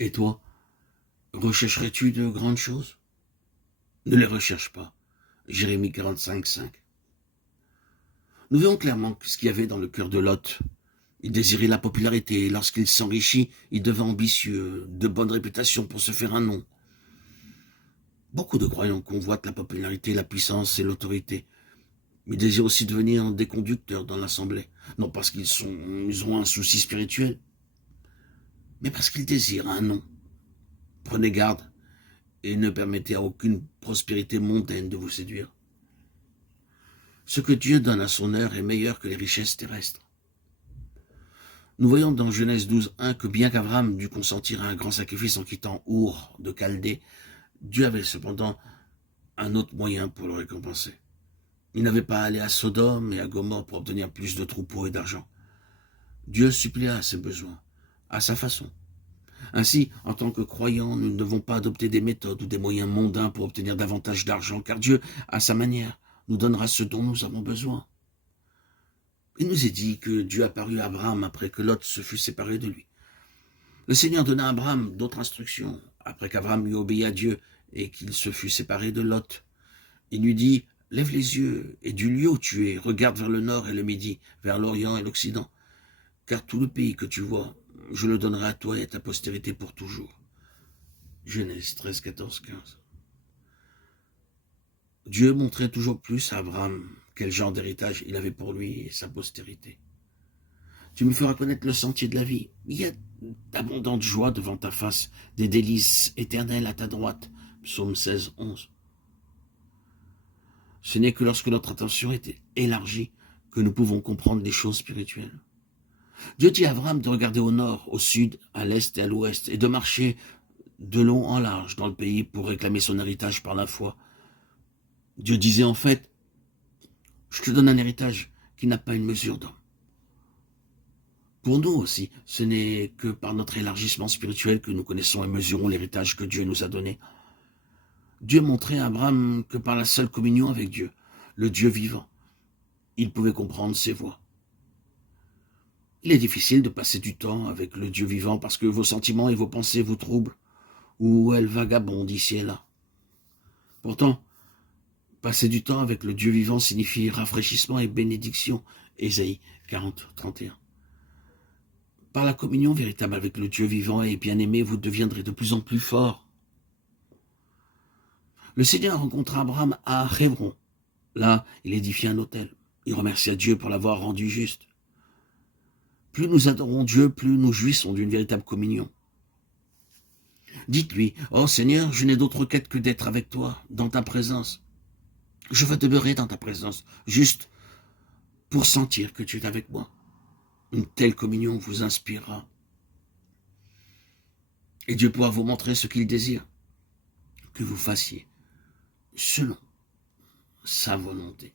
Et toi, rechercherais-tu de grandes choses? Ne les recherche pas. Jérémie 45, 5. Nous voyons clairement ce qu'il y avait dans le cœur de Lot. Il désirait la popularité, et lorsqu'il s'enrichit, il devint ambitieux, de bonne réputation pour se faire un nom. Beaucoup de croyants convoitent la popularité, la puissance et l'autorité. Ils désirent aussi devenir des conducteurs dans l'assemblée, non parce ils ont un souci spirituel, mais parce qu'ils désirent un nom. Prenez garde et ne permettez à aucune prospérité mondaine de vous séduire. Ce que Dieu donne à son heure est meilleur que les richesses terrestres. Nous voyons dans Genèse 12:1 que bien qu'Abraham dut consentir à un grand sacrifice en quittant Our de Chaldée, Dieu avait cependant un autre moyen pour le récompenser. Il n'avait pas à aller à Sodome et à Gomorrhe pour obtenir plus de troupeaux et d'argent. Dieu suppléa à ses besoins, à sa façon. Ainsi, en tant que croyants, nous ne devons pas adopter des méthodes ou des moyens mondains pour obtenir davantage d'argent, car Dieu, à sa manière, nous donnera ce dont nous avons besoin. Il nous est dit que Dieu apparut à Abraham après que Lot se fût séparé de lui. Le Seigneur donna à Abraham d'autres instructions, après qu'Abraham eut obéi à Dieu et qu'il se fût séparé de Lot. Il lui dit, « Lève les yeux, et du lieu où tu es, regarde vers le nord et le midi, vers l'orient et l'occident, car tout le pays que tu vois, je le donnerai à toi et à ta postérité pour toujours. » Genèse 13, 14, 15. Dieu montrait toujours plus à Abraham quel genre d'héritage il avait pour lui et sa postérité. Tu me feras connaître le sentier de la vie. Il y a d'abondantes joies devant ta face, des délices éternelles à ta droite. Psaume 16, 11. Ce n'est que lorsque notre attention est élargie que nous pouvons comprendre les choses spirituelles. Dieu dit à Abraham de regarder au nord, au sud, à l'est et à l'ouest, et de marcher de long en large dans le pays pour réclamer son héritage par la foi. Dieu disait en fait, je te donne un héritage qui n'a pas une mesure d'homme. Pour nous aussi, ce n'est que par notre élargissement spirituel que nous connaissons et mesurons l'héritage que Dieu nous a donné. Dieu montrait à Abraham que par la seule communion avec Dieu, le Dieu vivant, il pouvait comprendre ses voies. Il est difficile de passer du temps avec le Dieu vivant parce que vos sentiments et vos pensées vous troublent, ou elles vagabondent ici et là. Pourtant, passer du temps avec le Dieu vivant signifie rafraîchissement et bénédiction. Ésaïe 40, 31. Par la communion véritable avec le Dieu vivant et bien-aimé, vous deviendrez de plus en plus fort. Le Seigneur rencontra Abraham à Hébron. Là, il édifia un autel. Il remercia Dieu pour l'avoir rendu juste. Plus nous adorons Dieu, plus nous jouissons d'une véritable communion. Dites-lui, « Oh Seigneur, je n'ai d'autre quête que d'être avec toi, dans ta présence. Je veux demeurer dans ta présence, juste pour sentir que tu es avec moi. » Une telle communion vous inspirera. Et Dieu pourra vous montrer ce qu'il désire que vous fassiez selon sa volonté.